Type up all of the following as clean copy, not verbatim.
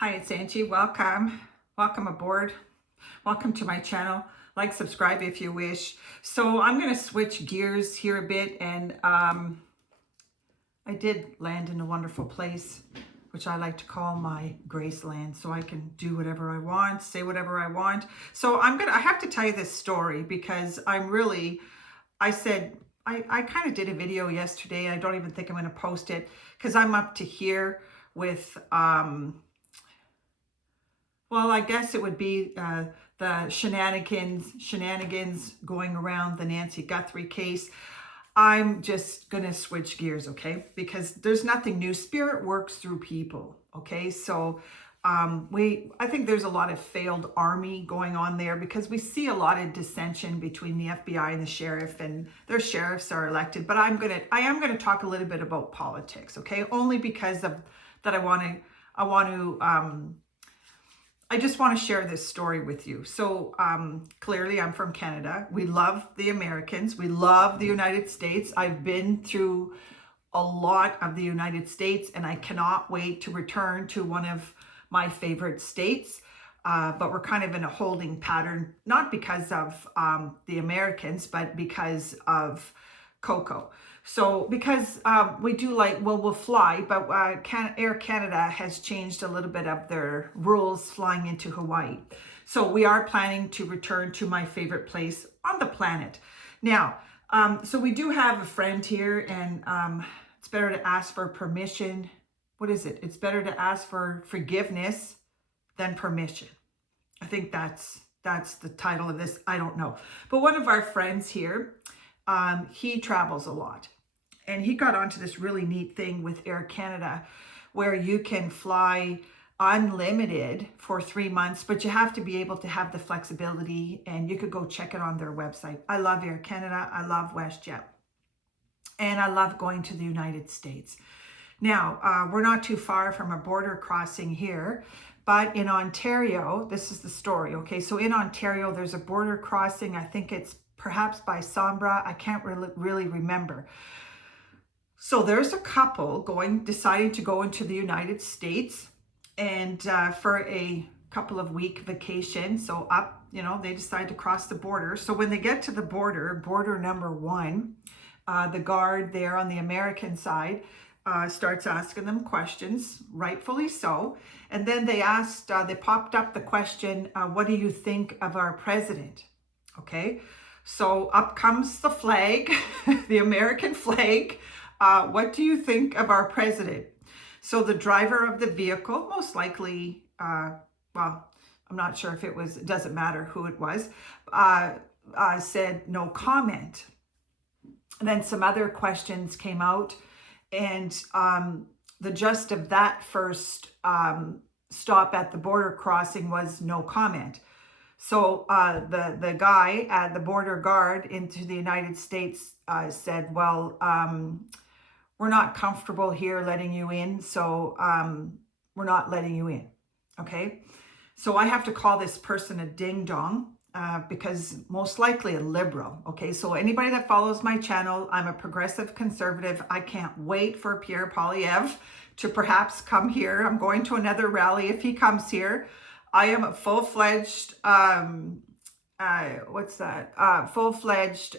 Hi, it's Angie. Welcome. Welcome aboard. Welcome to my channel. Like, subscribe if you wish. So I'm going to switch gears here a bit, and I did land in a wonderful place, which I like to call my Graceland, so I can do whatever I want, say whatever I want. So I have to tell you this story because I kind of did a video yesterday. I don't even think I'm going to post it because I'm up to here with, well, I guess it would be the shenanigans going around the Nancy Guthrie case. I'm just going to switch gears, okay? Because there's nothing new. Spirit works through people, okay? So I think there's a lot of failed army going on there because we see a lot of dissension between the FBI and the sheriff, and their sheriffs are elected. But I am going to talk a little bit about politics, okay? Only because of that I just want to share this story with you. So clearly I'm from Canada. We love the Americans. We love the United States. I've been through a lot of the United States, and I cannot wait to return to one of my favorite states. But we're kind of in a holding pattern, not because of the Americans, but because of Coco. So because we do we'll fly, but Air Canada has changed a little bit of their rules flying into Hawaii. So we are planning to return to my favorite place on the planet. Now, so we do have a friend here, and it's better to ask for permission. What is it? It's better to ask for forgiveness than permission. I think that's the title of this. I don't know. But one of our friends here, he travels a lot. And he got onto this really neat thing with Air Canada where you can fly unlimited for 3 months, but you have to be able to have the flexibility, and you could go check it on their website. I love Air Canada. I love WestJet. And I love going to the United States. Now, we're not too far from a border crossing here, but in Ontario, this is the story, okay? So in Ontario, there's a border crossing. I think it's perhaps by Sombra. I can't really remember. So there's a couple deciding to go into the United States, and for a couple of week vacation. So they decide to cross the border. So when they get to the border number 1, the guard there on the American side starts asking them questions, rightfully so. And then they popped up the question, what do you think of our president? Okay, so up comes the flag, the American flag. What do you think of our president? So the driver of the vehicle, most likely, well, I'm not sure if it doesn't matter who it was, said no comment. And then some other questions came out, and the gist of that first stop at the border crossing was no comment. So the guy at the border guard into the United States said, well, we're not comfortable here letting you in, so we're not letting you in, okay? So I have to call this person a ding-dong because most likely a liberal, okay? So anybody that follows my channel, I'm a progressive conservative. I can't wait for Pierre Poilievre to perhaps come here. I'm going to another rally if he comes here. I am a full-fledged, full-fledged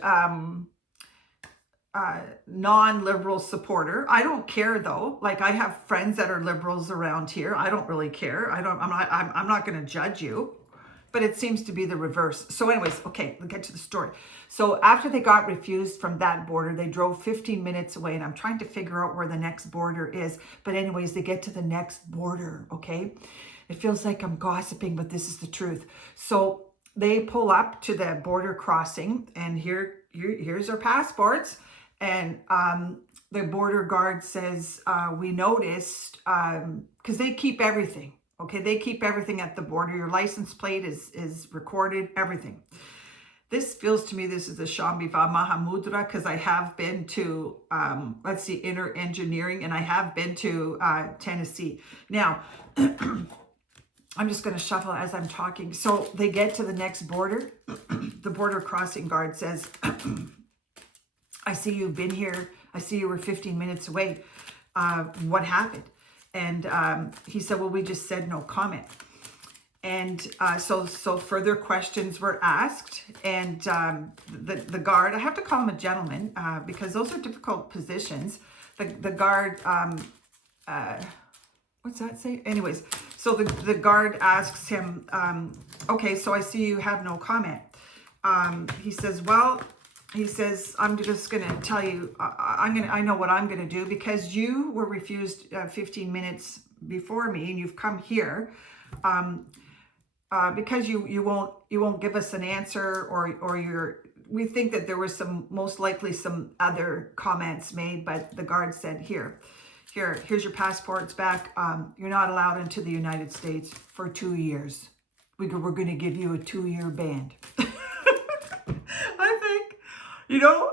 non-liberal supporter. I don't care though. Like, I have friends that are liberals around here. I don't really care. I'm not going to judge you, but it seems to be the reverse. So anyways, okay, we'll get to the story. So after they got refused from that border, they drove 15 minutes away, and I'm trying to figure out where the next border is. But anyways, they get to the next border, okay? It feels like I'm gossiping, but this is the truth. So they pull up to the border crossing, and here's their passports. And the border guard says, we noticed, because they keep everything, okay? They keep everything at the border. Your license plate is recorded, everything. This feels to me, this is the Shambhiva Mahamudra, because I have been to, inner engineering, and I have been to Tennessee. Now, I'm just going to shuffle as I'm talking. So they get to the next border. The border crossing guard says, I see you've been here. I see you were 15 minutes away. What happened? And he said, well, we just said no comment. And so further questions were asked, and the guard, I have to call him a gentleman because those are difficult positions. The guard, what's that say? Anyways, so the guard asks him, okay, so I see you have no comment. He says, well, he says, I'm just going to tell you, I know what I'm going to do, because you were refused 15 minutes before me and you've come here. Because you won't give us an answer, or we think that there was most likely some other comments made, but the guard said, here's your passports back. You're not allowed into the United States for 2 years. We're going to give you a 2-year ban.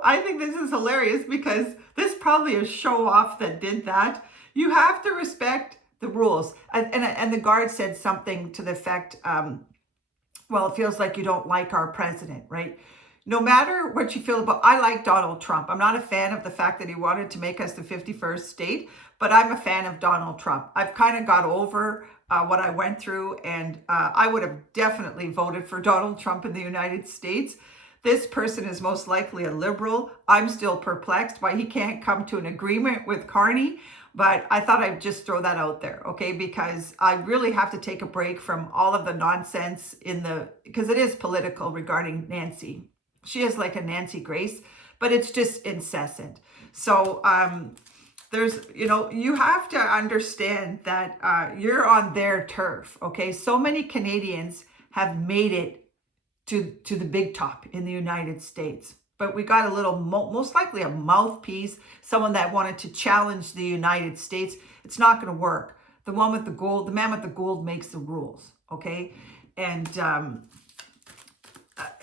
I think this is hilarious, because this probably a show off that did that. You have to respect the rules. And the guard said something to the effect, well, it feels like you don't like our president, right? No matter what you feel about, I like Donald Trump. I'm not a fan of the fact that he wanted to make us the 51st state, but I'm a fan of Donald Trump. I've kind of got over what I went through, and I would have definitely voted for Donald Trump in the United States. This person is most likely a liberal. I'm still perplexed why he can't come to an agreement with Carney. But I thought I'd just throw that out there, okay? Because I really have to take a break from all of the nonsense because it is political regarding Nancy. She is like a Nancy Grace, but it's just incessant. So you have to understand that you're on their turf, okay? So many Canadians have made it to the big top in the United States. But we got a little, most likely a mouthpiece, someone that wanted to challenge the United States. It's not going to work. The man with the gold makes the rules, okay? And,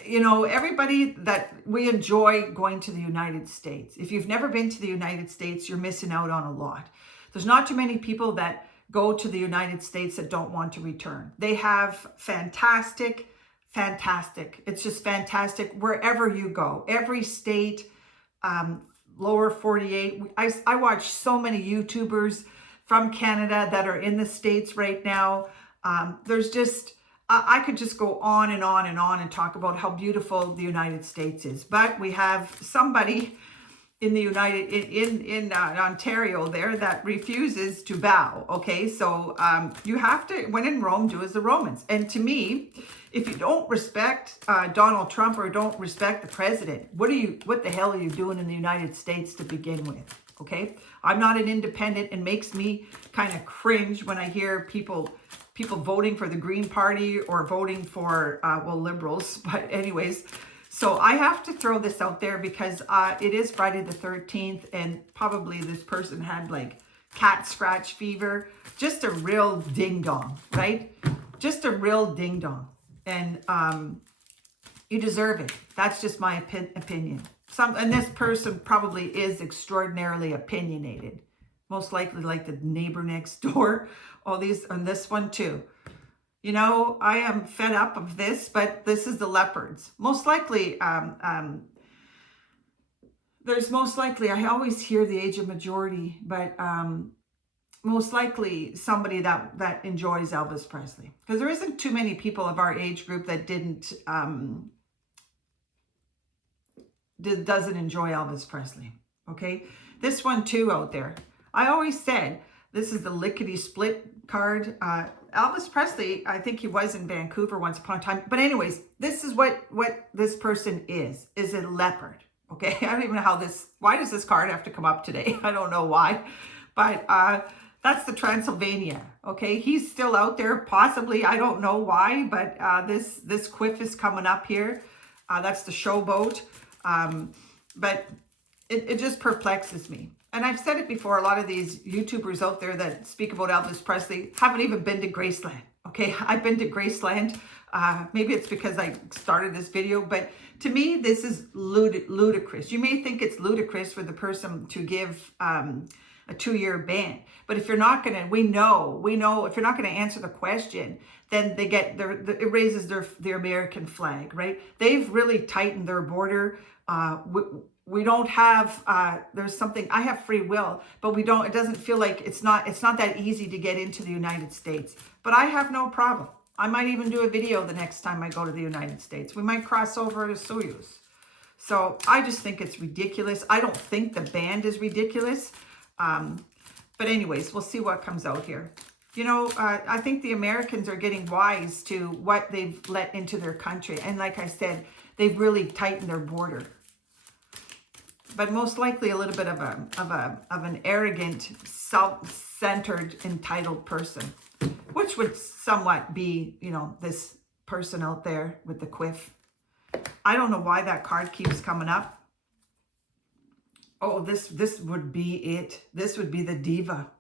everybody that we enjoy going to the United States. If you've never been to the United States, you're missing out on a lot. There's not too many people that go to the United States that don't want to return. They have fantastic. It's just fantastic wherever you go. Every state, lower 48. I watch so many YouTubers from Canada that are in the States right now. There's just, I could just go on and on and on and talk about how beautiful the United States is. But we have somebody in the in Ontario there that refuses to bow. Okay, so you have to, when in Rome, do as the Romans. And to me, if you don't respect Donald Trump or don't respect the president, what the hell are you doing in the United States to begin with? Okay, I'm not an independent. It makes me kind of cringe when I hear people voting for the Green Party or voting for liberals. But anyways, so I have to throw this out there because it is Friday the 13th, and probably this person had like cat scratch fever. Just a real ding dong, right? Just a real ding dong. And you deserve it. That's just my opinion. And this person probably is extraordinarily opinionated. Most likely like the neighbor next door. All these, and this one too. I am fed up of this, but this is the leopards. Most likely, there's most likely, I always hear the age of majority, but most likely somebody that enjoys Elvis Presley, because there isn't too many people of our age group that doesn't enjoy Elvis Presley. Okay, this one too out there. I always said this is the lickety split card. Elvis Presley, I think he was in Vancouver once upon a time. But anyways, this is what this person is a leopard. Okay, I don't even know why does this card have to come up today? I don't know why, but that's the Transylvania. Okay, he's still out there, possibly. I don't know why, but this quiff is coming up here. That's the showboat. But it just perplexes me. And I've said it before, a lot of these YouTubers out there that speak about Elvis Presley haven't even been to Graceland. Okay, I've been to Graceland. Maybe it's because I started this video, but to me, this is ludicrous. You may think it's ludicrous for the person to give a 2-year ban. But if you're not going to, we know if you're not going to answer the question, then they get it raises their American flag, right? They've really tightened their border we don't have, there's something, I have free will, but we don't, it doesn't feel like it's not that easy to get into the United States. But I have no problem. I might even do a video the next time I go to the United States. We might cross over to Soyuz. So I just think it's ridiculous. I don't think the band is ridiculous. But anyways, we'll see what comes out here. You know, I think the Americans are getting wise to what they've let into their country. And like I said, they've really tightened their border. But most likely a little bit of an arrogant, self-centered, entitled person, which would somewhat be, you know, this person out there with the quiff. I don't know why that card keeps coming up. Oh, this would be it. This would be the diva.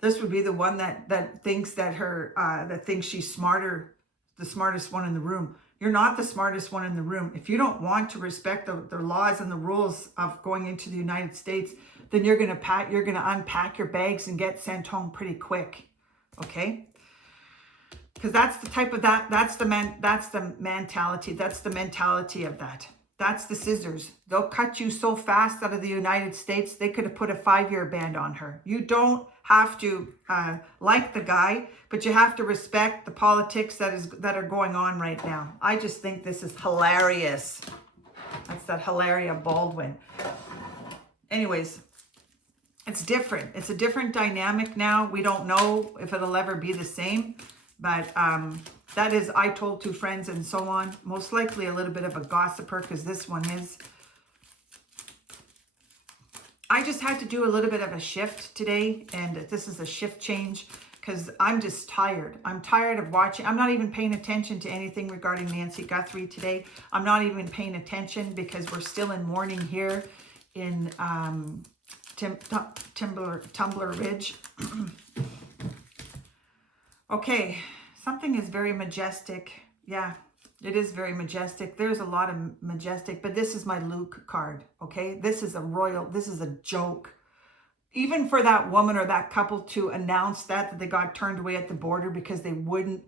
This would be the one that thinks that that thinks she's smarter, the smartest one in the room. You're not the smartest one in the room. If you don't want to respect the laws and the rules of going into the United States, then you're gonna unpack your bags and get sent home pretty quick. Okay? Because that's the type of that's the mentality. That's the mentality of that. That's the scissors. They'll cut you so fast out of the United States, they could have put a 5-year ban on her. You don't have to like the guy, but you have to respect the politics that are going on right now. I just think this is hilarious. That's that Hilaria Baldwin. Anyways, it's different. It's a different dynamic now. We don't know if it'll ever be the same, but that is I told 2 friends and so on. Most likely a little bit of a gossiper, because this one is. I just had to do a little bit of a shift today, and this is a shift change because I'm just tired. I'm tired of watching. I'm not even paying attention to anything regarding Nancy Guthrie today. I'm not even paying attention because we're still in mourning here in Tumbler Ridge. Okay, something is very majestic. Yeah, it is very majestic. There's a lot of majestic, but this is my Luke card, okay? This is a royal, this is a joke. Even for that woman or that couple to announce that they got turned away at the border because they wouldn't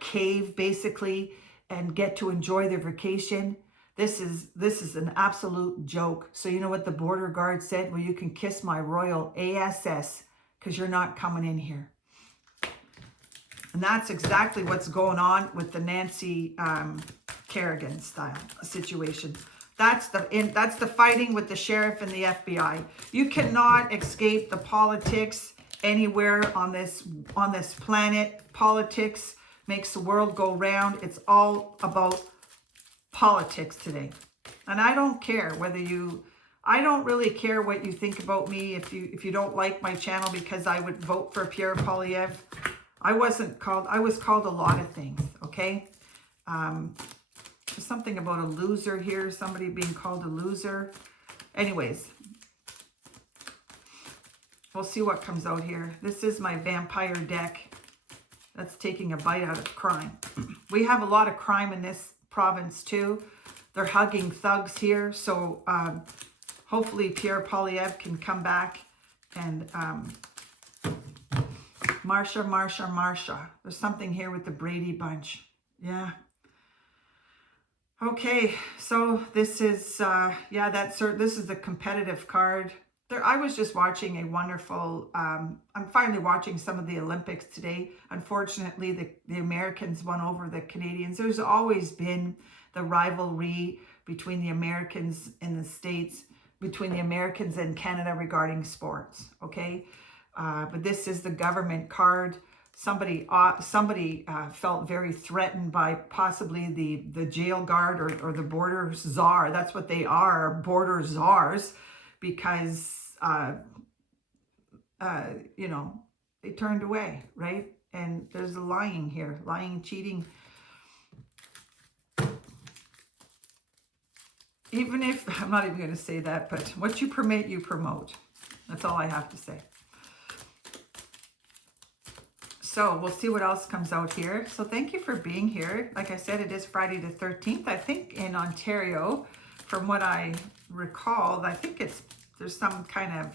cave basically and get to enjoy their vacation. This is an absolute joke. So you know what the border guard said? Well, you can kiss my royal ass because you're not coming in here. And that's exactly what's going on with the Nancy Kerrigan style situation. That's the fighting with the sheriff and the FBI. You cannot escape the politics anywhere on this planet. Politics makes the world go round. It's all about politics today. And I don't care whether I don't really care what you think about me if you don't like my channel because I would vote for Pierre Poilievre. I was called a lot of things, okay? There's something about a loser here, somebody being called a loser. Anyways, we'll see what comes out here. This is my vampire deck that's taking a bite out of crime. We have a lot of crime in this province too. They're hugging thugs here, so hopefully Pierre Poilievre can come back and Marsha. There's something here with the Brady Bunch. Yeah. Okay, so this is, this is the competitive card. I was just watching a wonderful, I'm finally watching some of the Olympics today. Unfortunately, the Americans won over the Canadians. There's always been the rivalry between the Americans and the States, between the Americans and Canada regarding sports, okay? But this is the government card. Somebody felt very threatened by possibly the jail guard or the border czar. That's what they are, border czars, because you know, they turned away, right? And there's a lying here, lying, cheating. Even if, I'm not even going to say that, but what you permit, you promote. That's all I have to say. So we'll see what else comes out here. So thank you for being here. Like I said, it is Friday the 13th. I think in Ontario, from what I recall, I think there's some kind of,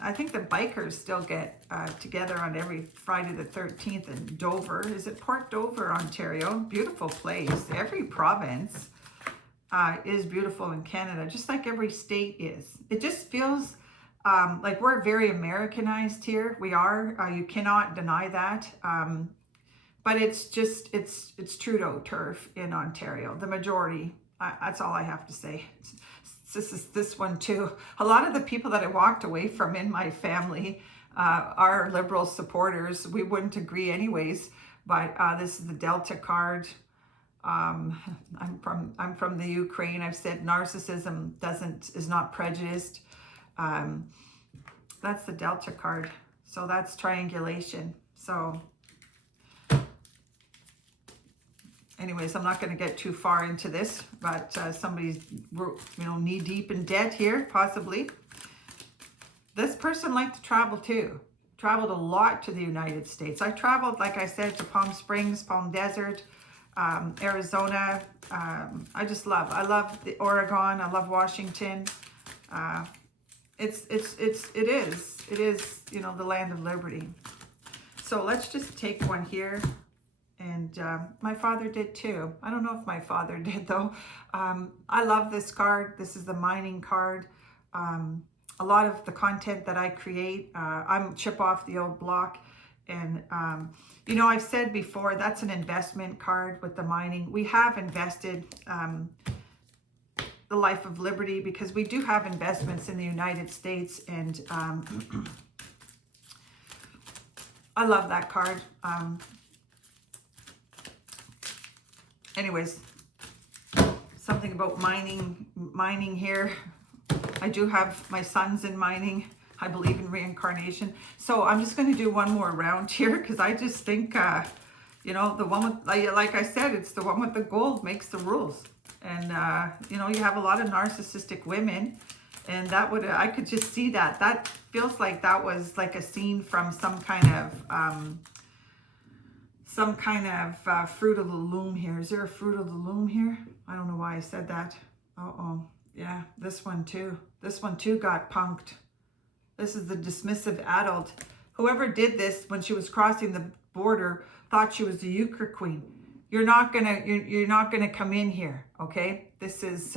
I think the bikers still get together on every Friday the 13th in Dover. Is it Port Dover, Ontario? Beautiful place. Every province is beautiful in Canada, just like every state is. It just feels like we're very Americanized here. We are. You cannot deny that. But it's just, it's Trudeau turf in Ontario, the majority. That's all I have to say. This one too. A lot of the people that I walked away from in my family are Liberal supporters. We wouldn't agree anyways, but this is the Delta card. I'm from the Ukraine. I've said narcissism is not prejudiced. That's the Delta card. So that's triangulation. So anyways, I'm not going to get too far into this, but somebody's, knee deep in debt here, possibly. This person liked to travel too. Traveled a lot to the United States. I traveled, like I said, to Palm Springs, Palm Desert, Arizona. I love the Oregon. I love Washington. It is, the land of liberty. So let's just take one here. And my father did too. I don't know if my father did though. I love this card. This is the mining card. A lot of the content that I create, I'm chip off the old block. And, I've said before, that's an investment card with the mining. We have invested the life of liberty because we do have investments in the United States. And I love that card. Anyways, something about mining here. I do have my sons in mining. I believe in reincarnation. So I'm just going to do one more round here because I just think, the one with, like I said, it's the one with the gold makes the rules. And, you have a lot of narcissistic women, and I could just see that. That feels like that was like a scene from some kind of Fruit of the Loom here. Is there a Fruit of the Loom here? I don't know why I said that. Yeah, this one too. This one too got punked. This is the dismissive adult. Whoever did this when she was crossing the border thought she was the euchre queen. You're not gonna come in here, okay? This is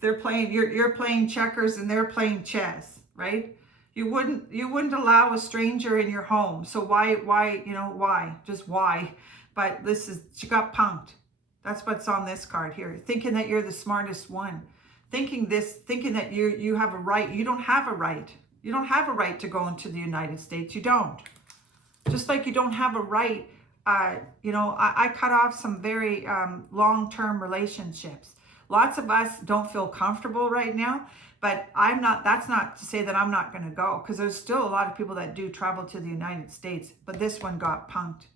they're playing. You're playing checkers and they're playing chess, right? You wouldn't allow a stranger in your home. So why? Just why? But she got punked. That's what's on this card here. Thinking that you're the smartest one. Thinking that you have a right. You don't have a right. You don't have a right to go into the United States. You don't. Just like you don't have a right. I cut off some very long-term relationships. Lots of us don't feel comfortable right now. But that's not to say that I'm not going to go, because there's still a lot of people that do travel to the United States. But this one got punked.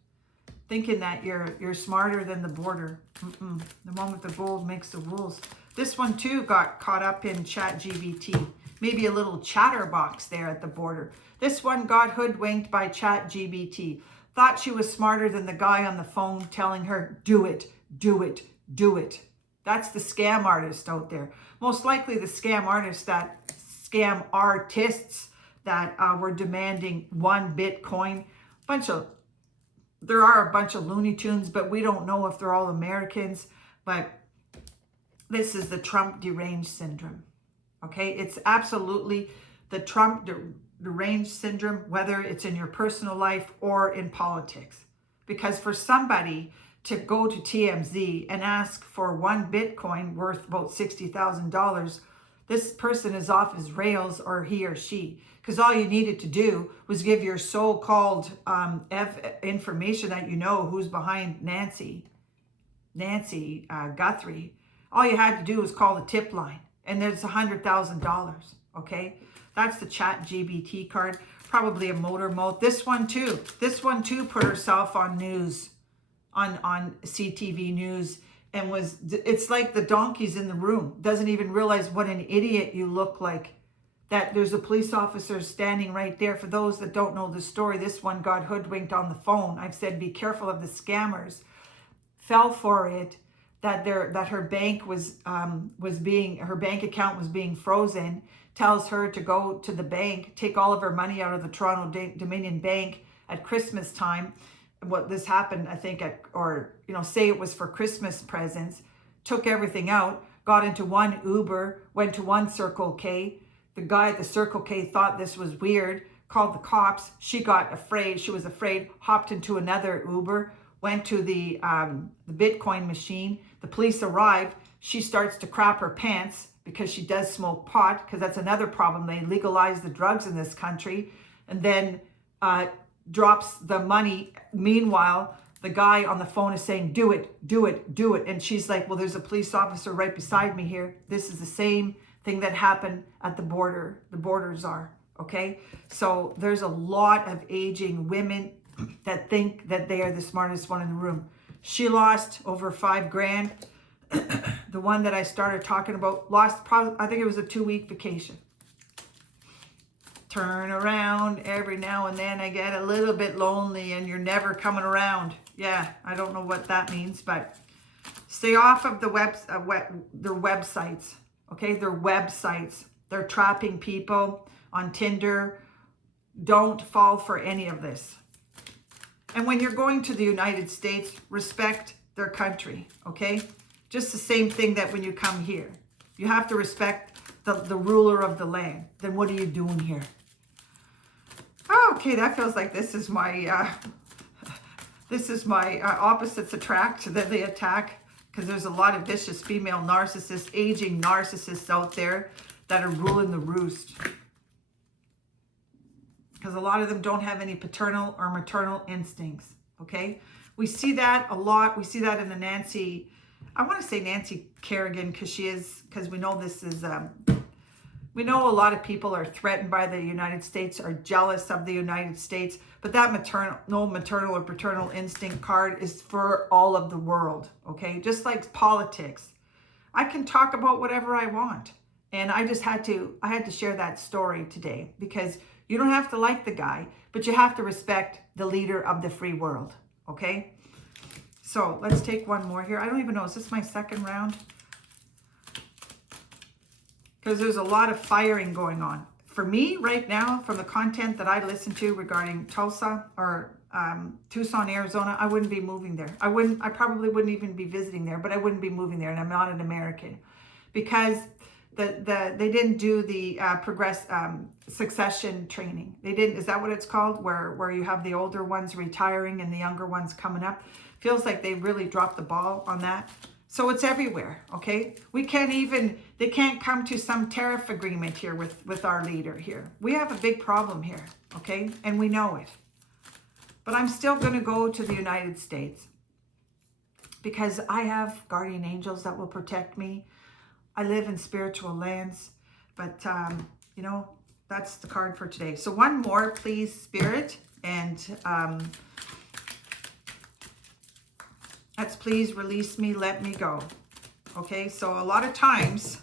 Thinking that you're smarter than the border. The one with the gold makes the rules. This one too got caught up in ChatGPT. Maybe a little chatterbox there at the border. This one got hoodwinked by ChatGPT. Thought she was smarter than the guy on the phone telling her, do it, do it, do it. That's the scam artist out there. Most likely the scam artists that were demanding 1 Bitcoin. There are a bunch of Looney Tunes, but we don't know if they're all Americans. But this is the Trump deranged syndrome. Okay, it's absolutely the Trump deranged syndrome, whether it's in your personal life or in politics. Because for somebody to go to TMZ and ask for 1 Bitcoin worth about $60,000, this person is off his rails, or he or she. Because all you needed to do was give your so-called information that you know who's behind Nancy Guthrie. All you had to do was call the tip line, and there's $100,000. Okay, that's the ChatGPT card. Probably a motor mouth. This one too put herself on news, on CTV News, and it's like the donkey's in the room. Doesn't even realize what an idiot you look like. That there's a police officer standing right there. For those that don't know the story, this one got hoodwinked on the phone. I've said be careful of the scammers. Fell for it. That her bank her bank account was being frozen. Tells her to go to the bank, take all of her money out of the Toronto Dominion Bank at Christmas time. What this happened, I think, say it was for Christmas presents. took everything out, got into one Uber, went to one Circle K. The guy at the Circle K thought this was weird, called the cops. She got afraid. She was afraid, hopped into another Uber, went to the Bitcoin machine. The police arrived. She starts to crap her pants because she does smoke pot, because that's another problem. They legalize the drugs in this country, and then drops the money. Meanwhile, the guy on the phone is saying, do it, do it, do it. And she's like, well, there's a police officer right beside me here. This is the same thing that happened at the border. The borders are, okay? So there's a lot of aging women that think that they are the smartest one in the room. She lost over $5,000. The one that I started talking about lost probably, I think it was a 2-week vacation. Turn around every now and then. I get a little bit lonely and you're never coming around. Yeah, I don't know what that means, but stay off of the their websites, okay? Their websites. They're trapping people on Tinder. Don't fall for any of this. And when you're going to the United States, respect their country, okay? Just the same thing that when you come here. You have to respect the ruler of the land. Then what are you doing here? Oh, okay, that feels like this is my opposites attract, then they attack, because there's a lot of vicious female narcissists, aging narcissists out there that are ruling the roost. Because a lot of them don't have any paternal or maternal instincts, okay? We see that a lot. We see that in the Nancy, I want to say Nancy Kerrigan, because we know this is, we know a lot of people are threatened by the United States, are jealous of the United States, but that maternal or paternal instinct card is for all of the world, okay? Just like politics. I can talk about whatever I want. And I had to share that story today, because you don't have to like the guy, but you have to respect the leader of the free world, okay? So let's take one more here. I don't even know, is this my second round? Because there's a lot of firing going on. For me right now, from the content that I listen to regarding Tulsa or Tucson, Arizona, I wouldn't be moving there. I probably wouldn't even be visiting there, but I wouldn't be moving there, and I'm not an American. Because they didn't do the succession training. They didn't, is that what it's called? Where you have the older ones retiring and the younger ones coming up. Feels like they really dropped the ball on that. So it's everywhere, okay? They can't come to some tariff agreement here with our leader here. We have a big problem here, okay? And we know it. But I'm still gonna go to the United States because I have guardian angels that will protect me. I live in spiritual lands, but you know, that's the card for today. So one more, please, Spirit, and that's please release me, let me go. Okay, so a lot of times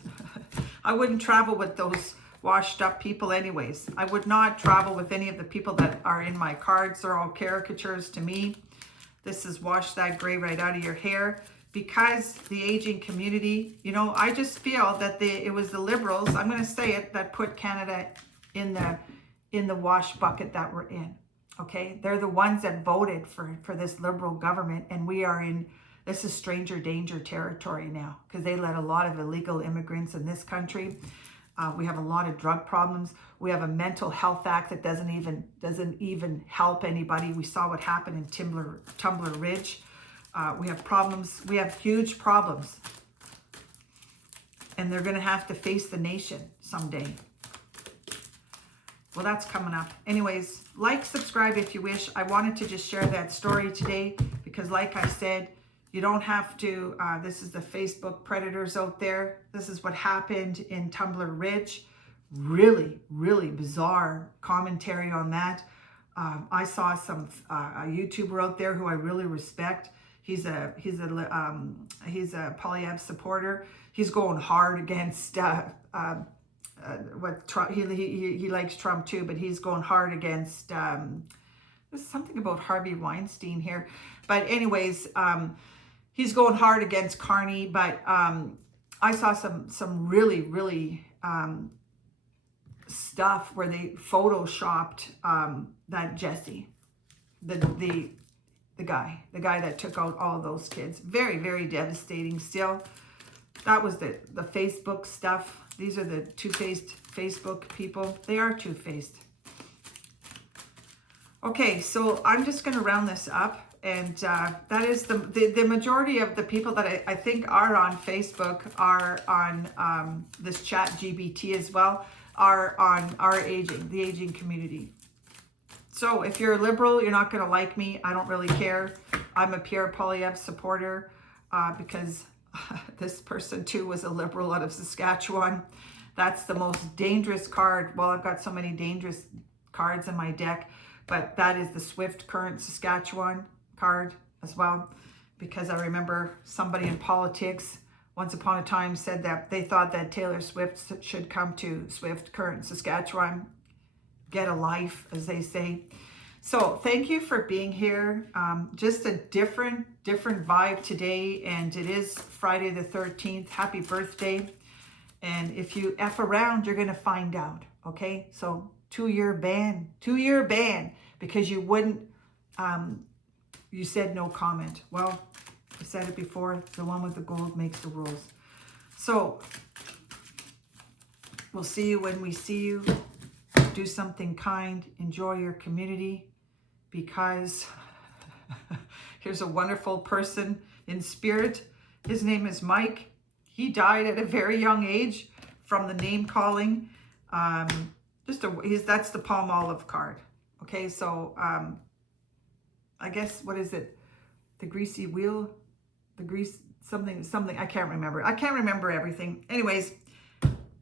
I wouldn't travel with those washed up people anyways. I would not travel with any of the people that are in my cards. They're all caricatures to me. This is wash that gray right out of your hair. Because the aging community, you know, I just feel that it was the liberals, I'm going to say it, that put Canada in the wash bucket that we're in. Okay, they're the ones that voted for this liberal government, and we are in, this is stranger danger territory now, because they let a lot of illegal immigrants in this country. We have a lot of drug problems. We have a mental health act that doesn't even help anybody. We saw what happened in Tumbler Ridge. We have problems. We have huge problems. And they're going to have to face the nation someday. Well, that's coming up. Anyways, like, subscribe if you wish. I wanted to just share that story today because, like I said, you don't have to, this is the Facebook predators out there. This is what happened in Tumbler Ridge. Really, really bizarre commentary on that. I saw a YouTuber out there who I really respect. He's a Polyev supporter. He's going hard against what Trump. He likes Trump too, but he's going hard against. There's something about Harvey Weinstein here, but anyways, he's going hard against Carney. But I saw some really stuff where they photoshopped that Jesse, the guy that took out all of those kids. Very, very devastating still. That was the Facebook stuff. These are the two-faced Facebook people. They are two-faced. Okay, so I'm just going to round this up. And that is the majority of the people that I think are on Facebook are on this chat GBT as well, are on the aging community. So if you're a liberal, you're not going to like me. I don't really care. I'm a Pierre Poilievre supporter because this person too was a liberal out of Saskatchewan. That's the most dangerous card. Well, I've got so many dangerous cards in my deck, but that is the Swift Current Saskatchewan card as well, because I remember somebody in politics once upon a time said that they thought that Taylor Swift should come to Swift Current Saskatchewan. Get a life, as they say. So thank you for being here. Just a different vibe today, and it is Friday the 13th. Happy birthday. And if you F around, you're gonna find out, okay? So 2-year ban, because you wouldn't, you said no comment. Well, I said it before, the one with the gold makes the rules. So we'll see you when we see you. Do something kind, enjoy your community, because here's a wonderful person in spirit. His name is Mike. He died at a very young age from the name calling. That's the palm olive card. Okay, so I guess, what is it? The greasy wheel, something, I can't remember. I can't remember everything. Anyways,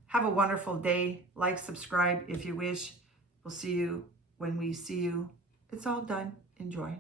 have a wonderful day. Like, subscribe if you wish. We'll see you when we see you. It's all done. Enjoy.